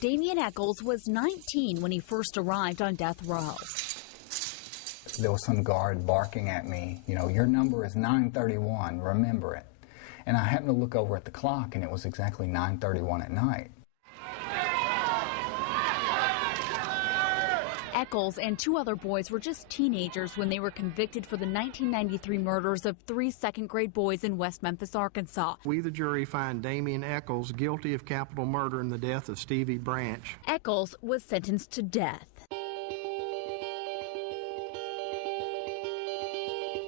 Damien Echols was 19 when he first arrived on death row. There was some guard barking at me, you know, your number is 931, remember it. And I happened to look over at the clock, and it was exactly 9:31 at night. Echols and two other boys were just teenagers when they were convicted for the 1993 murders of 3 second-grade boys in West Memphis, Arkansas. We, the jury, find Damien Echols guilty of capital murder in the death of Stevie Branch. Echols was sentenced to death.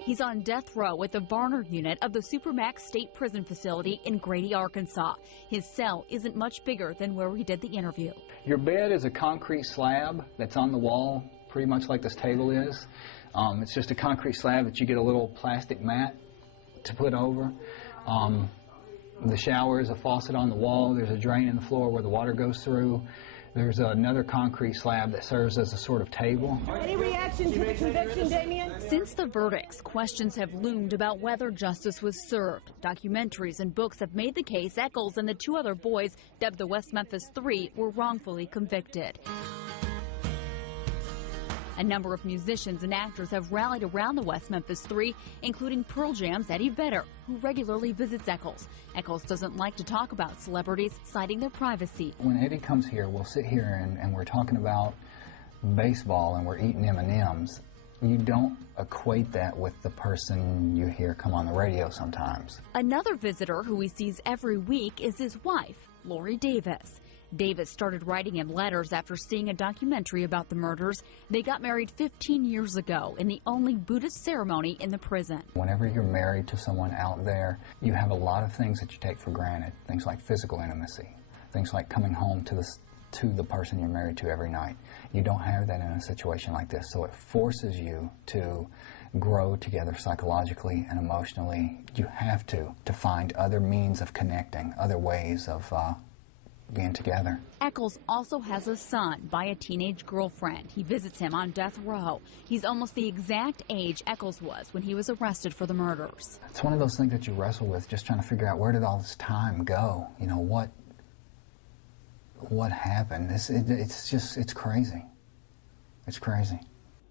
He's on death row at the Varner unit of the Supermax State Prison Facility in Grady, Arkansas. His cell isn't much bigger than where we did the interview. Your bed is a concrete slab that's on the wall, pretty much like this table is. It's just a concrete slab that you get a little plastic mat to put over. The shower is a faucet on the wall. There's a drain in the floor where the water goes through. There's another concrete slab that serves as a sort of table. Any reaction to the conviction, Damien? Since the verdicts, questions have loomed about whether justice was served. Documentaries and books have made the case Echols and the two other boys, dubbed the West Memphis Three, were wrongfully convicted. A number of musicians and actors have rallied around the West Memphis Three, including Pearl Jam's Eddie Vedder, who regularly visits Echols. Echols doesn't like to talk about celebrities, citing their privacy. When Eddie comes here, we'll sit here and we're talking about baseball and we're eating M&Ms. You don't equate that with the person you hear come on the radio sometimes. Another visitor who he sees every week is his wife, Lori Davis. Davis started writing him letters after seeing a documentary about the murders. They got married 15 years ago in the only Buddhist ceremony in the prison. Whenever you're married to someone out there, you have a lot of things that you take for granted. Things like physical intimacy, things like coming home to the person you're married to every night. You don't have that in a situation like this, so it forces you to grow together psychologically and emotionally. You have to find other means of connecting, other ways of being together. Echols also has a son by a teenage girlfriend. He visits him on death row. He's almost the exact age Echols was when he was arrested for the murders. It's one of those things that you wrestle with, just trying to figure out where did all this time go? You know, what happened? It's crazy. It's crazy.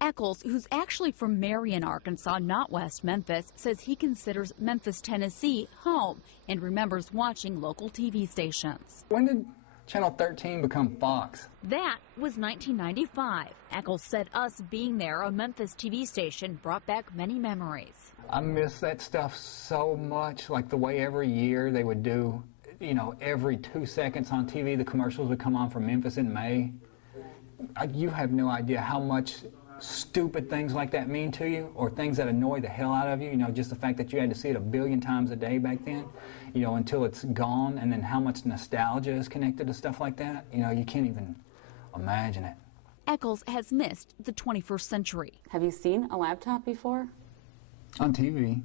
Echols, who's actually from Marion, Arkansas, not West Memphis, says he considers Memphis, Tennessee home and remembers watching local TV stations. When did Channel 13 become Fox? That was 1995. Echols said us being there, a Memphis TV station, brought back many memories. I miss that stuff so much, like the way every year they would do, you know, every 2 seconds on TV the commercials would come on from Memphis in May. You have no idea how much stupid things like that mean to you, or things that annoy the hell out of you, you know, just the fact that you had to see it a billion times a day back then, you know, until it's gone, and then how much nostalgia is connected to stuff like that, you know, you can't even imagine it. Echols has missed the 21st century. Have you seen a laptop before? On TV.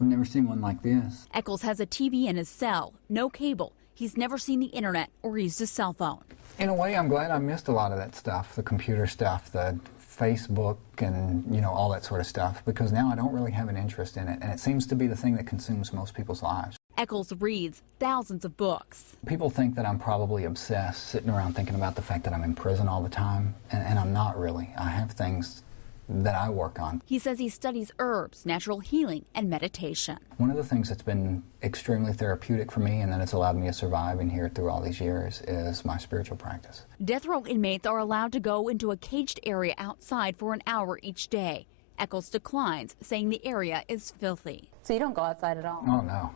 I've never seen one like this. Echols has a TV in his cell, no cable. He's never seen the internet or used his cell phone. In a way, I'm glad I missed a lot of that stuff, the computer stuff, the Facebook and, you know, all that sort of stuff, because now I don't really have an interest in it, and it seems to be the thing that consumes most people's lives. Echols reads thousands of books. People think that I'm probably obsessed, sitting around thinking about the fact that I'm in prison all the time, and I'm not really. I have things that I work on. He says he studies herbs, natural healing, and meditation. One of the things that's been extremely therapeutic for me, and that it's allowed me to survive in here through all these years, is my spiritual practice. Death row inmates are allowed to go into a caged area outside for an hour each day. Echols declines, saying the area is filthy. So you don't go outside at all? Oh, no.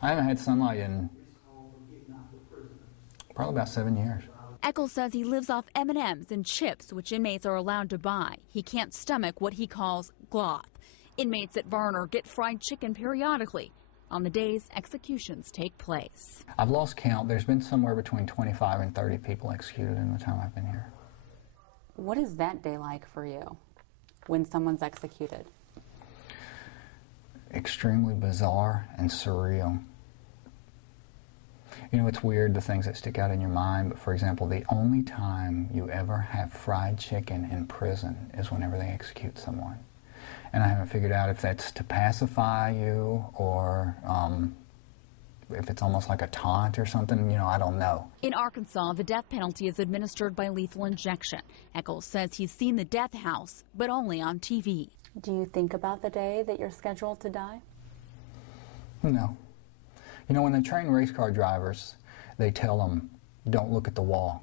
I haven't had sunlight in probably about 7 years. Echols says he lives off M&Ms and chips, which inmates are allowed to buy. He can't stomach what he calls gloth. Inmates at Varner get fried chicken periodically on the days executions take place. I've lost count. There's been somewhere between 25 and 30 people executed in the time I've been here. What is that day like for you when someone's executed? Extremely bizarre and surreal. You know, it's weird, the things that stick out in your mind, but for example, the only time you ever have fried chicken in prison is whenever they execute someone. And I haven't figured out if that's to pacify you or if it's almost like a taunt or something, I don't know. In Arkansas, the death penalty is administered by lethal injection. Echols says he's seen the death house, but only on TV. Do you think about the day that you're scheduled to die? No. When they train race car drivers, they tell them, don't look at the wall.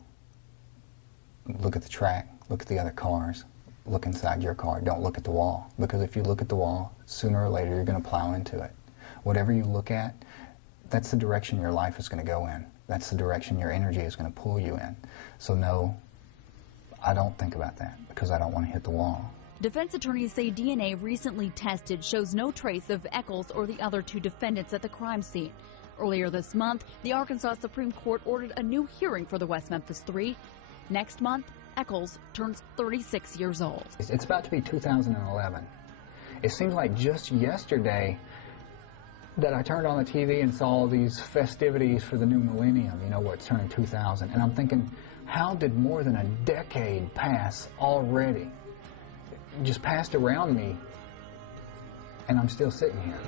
Look at the track, look at the other cars, look inside your car, don't look at the wall. Because if you look at the wall, sooner or later you're going to plow into it. Whatever you look at, that's the direction your life is going to go in. That's the direction your energy is going to pull you in. So no, I don't think about that because I don't want to hit the wall. Defense attorneys say DNA recently tested shows no trace of Echols or the other 2 defendants at the crime scene. Earlier this month, the Arkansas Supreme Court ordered a new hearing for the West Memphis 3. Next month, Echols turns 36 years old. It's about to be 2011. It seems like just yesterday that I turned on the TV and saw these festivities for the new millennium, what's turning 2000. And I'm thinking, how did more than a decade pass already? It just passed around me, and I'm still sitting here.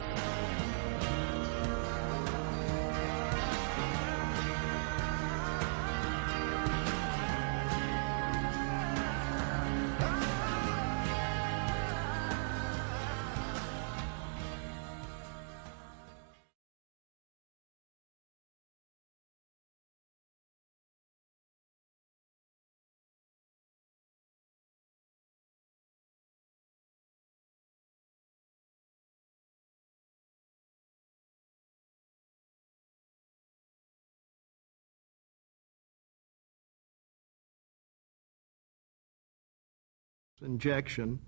Injection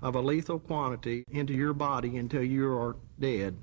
of a lethal quantity into your body until you are dead.